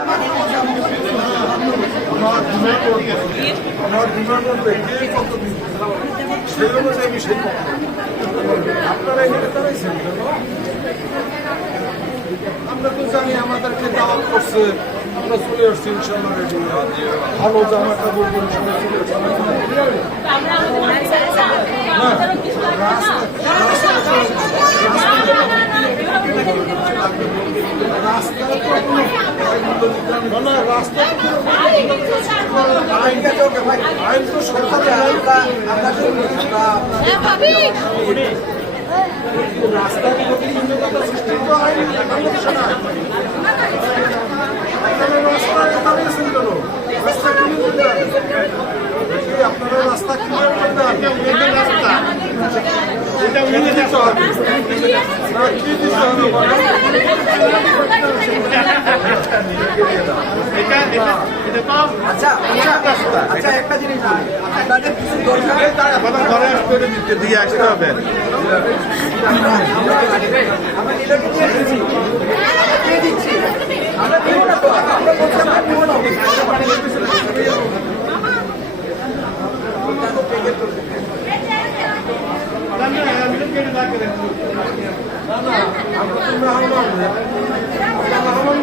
আমার ডিমান্ড করবে কে কত দিন সেই অনুযায়ী আমি সেই আপনারা এখানে দাঁড়াইছেন আমরা তো জানি আমাদেরকে দাওয়াত করছে আমরা চলে আসছি ইনশাল্লাহ রেডি ভালো জামা কাপড় পরে সবাই চলে আসছে আইন তো সরকারের রাস্তার প্রতিবন্ধকতা সৃষ্টি তো আইন রাস্তায় দাঁড়িয়েছেন কেন রাস্তা কিনে আপনারা রাস্তা কিনে রাস্তা এটা কি দিতে হবে কি দিতে হবে আচ্ছা একটা জিনিস আপনাদের কিছু দরকার দিয়ে আসতে হবে আমরা দিয়ে দিচ্ছি আমরা দিব না তো আমরা বলছি আমরা দিব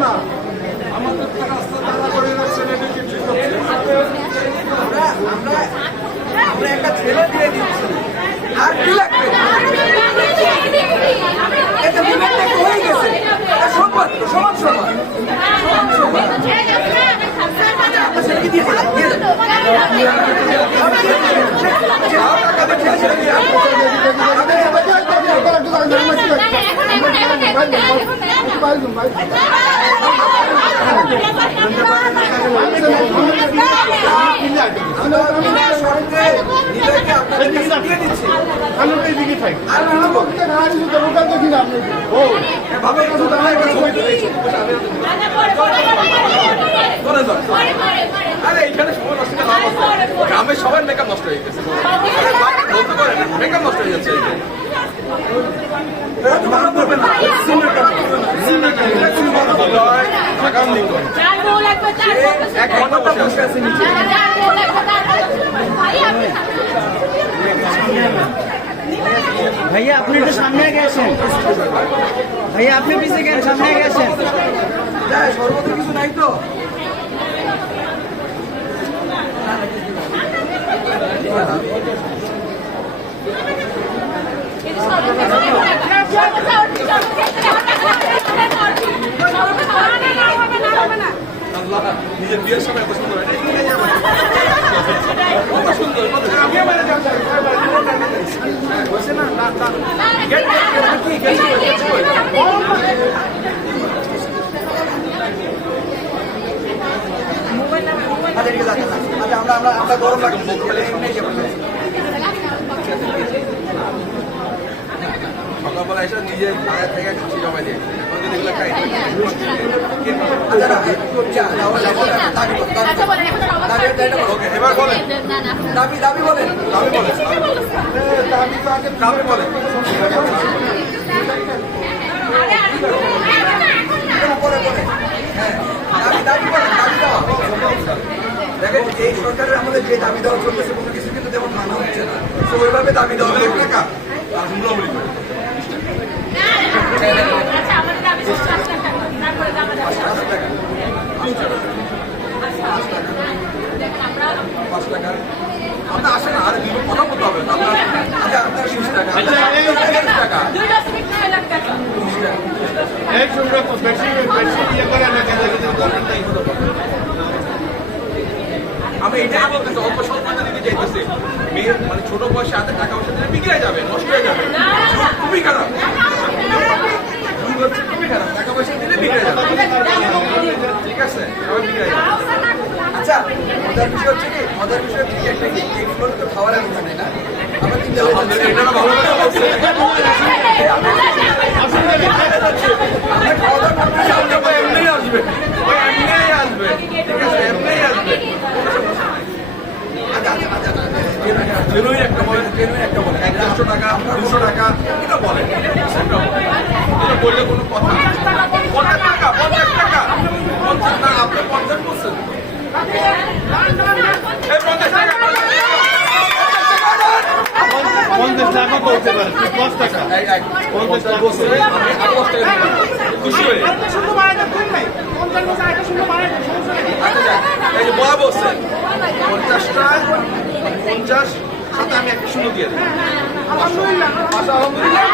না আমাদের রাস্তা দাঁড়া করে রাখছেন এটা কি ঠিক হচ্ছে আমরা একটা ছেলে দিয়ে দিচ্ছি আর কি লাগবে এটা বিমানটা হয়ে গেছে সমান সমান সমান আপনার ছেলেকে দিয়ে দিলাম দিয়ে গ্রামের সবার মেকআপ নষ্ট হয়ে গেছে মেকআপ নষ্ট হয়ে যাচ্ছে এক ঘন্টা বসে আছে নিচে ভাইয়া আপনি একটু সামনে গেছেন ভাইয়া আপনি পিছিয়ে গেছেন সামনে গেছেন সর্বত্র কিছু নাই তো নিজের বিয়ের সময় এত সুন্দর সুন্দর আমরা গরম লাগছে সকালবেলা এসে নিজের আগে থেকে খাসি জমা দিয়ে এগুলো খাই এবার বলেন দাবি দাবি বলেন দাবি বলেন দাবি বলেন পরে বলেন হ্যাঁ দাবি বলেন দাবি দেওয়া দেখেন এই সরকারের আমাদের যে দাবি দেওয়া চলতেছে কোনো কিছু কিন্তু তেমন মানা হচ্ছে না তো ওইভাবে দাবি দেওয়া টাকা আপনার আসে না আরে দুটো কথা বলতে হবে আপনার 20 টাকা আমি এটাই বলতেছি অল্প সম্পদের দিকে যাইতেছি মেয়ের মানে ছোট বয়সে হাতে টাকা পয়সা দিলে বিক্রি হয়ে যাবে নষ্ট হয়ে যাবে খুবই খারাপ খুবই খারাপ টাকা পয়সা দিলে বিক্রি হয়ে যাবে ঠিক আছে সবাই বিক্রি হয়ে যাবে আচ্ছা মজার বিষয় হচ্ছে কি মজার বিষয় হচ্ছে একটা কি এগুলো তো খাওয়ারের দোকানে না আমরা তিনটা এটা ভালো কথা বলছে এমনি আসবে এমনি আসবে ঠিক আছে এমনি আসবে জেনুইন একটা বলেন 100 টাকা 200 টাকা এটা বলেন এটা বললে কোনো কথা 50 টাকা 50 না, আপনি 50 বলছেন। এই 50 টাকা, 50 টাকা বলতে পারেন 10 টাকা এই 50 টাকা বলছে, আমি 10 টাকা দিলাম। খুশি হয়ে। আচ্ছা যাক, এই যে বয়া বলছেন 50টা 50 সাথে আমি একটা শূন্য দিয়ে দিই। 500 আলহামদুলিল্লাহ,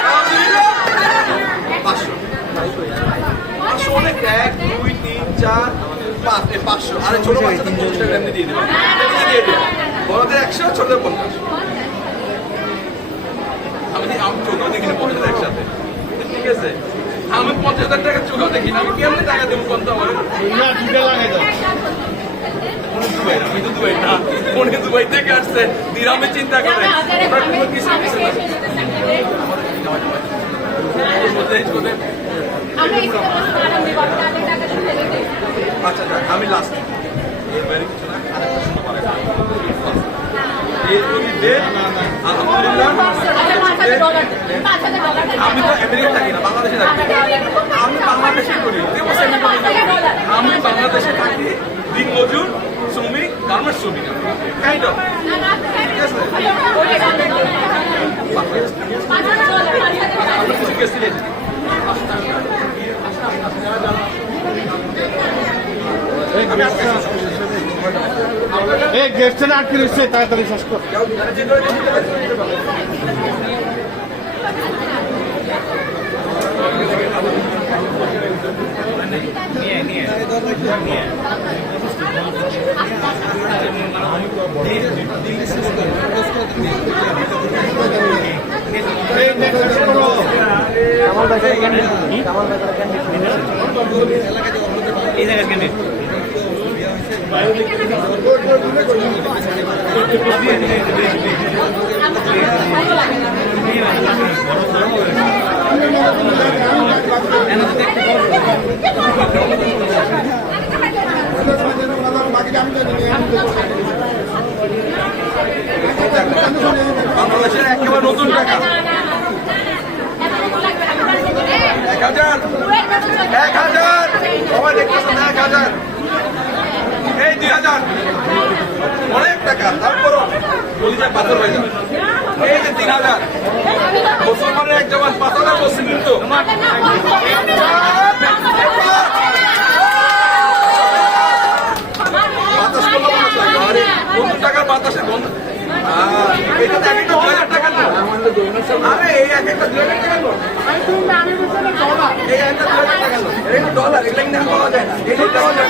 আলহামদুলিল্লাহ 500 অনেক 1 2 3 4 5 এই 500 আরে ছোট বাচ্চাদের 50 টাকা এমনি দিয়ে দিবেন, এমনি দিয়ে দিবেন। বড়দের 100, ছোটদের 50। আমি চোখেও দেখি না 50 একসাথে, ঠিক আছে? আমি 50,000 টাকা চোখেও দেখি না, আমি কেমনি টাকা দেবো কোন তো আমার? না দুটো লাগাই দাও দুবাই, আমি তো দুবাই না, উনি দুবাই থেকে আসছে, দিরামে চিন্তা করে ওনার কোনো কিছু কিছু না। ওর মধ্যে চলে। আচ্ছা যাক, আমি লাস্ট এর বাইরে কিছু না, আরেকটা শূন্য বাড়াই আলহামদুলিল্লাহ। আমি তো আমেরিকা থাকি না, বাংলাদেশে থাকি। আমি বাংলাদেশে করি, আমি বাংলাদেশে থাকি, দিন মজুর, শ্রমিক, গার্মেন্টস শ্রমিক, কাইন্ড অফ, ঠিক আছে? আমরা কিছু গেছিলেন আমি আজকে এই গেস্টে না আটকে রয়েছে তাড়াতাড়ি শেষ কর এই জায়গায় কেন বাংলাদেশের একেবারে নতুন টাকা 1000 সবাই দেখতেছেন 1000 এই 2000 অনেক টাকা, তারপরও কলিজায় পাথর হয়ে যাবে। এই যে 3000 মুসলমানের এক জবান 5000 বলছেন কিন্তু বাতাস করলো মানুষ লাগে, আরে নতুন টাকার বাতাসে গন্ধ। এটা তো একটা 2000 টাকা না, আরে এই এক একটা 2000 টাকা নোট, এই একটা 2000 টাকা নোট, এটা ডলার, এগুলো কিনা পাওয়া যায় না, এটা পাওয়া যায় না।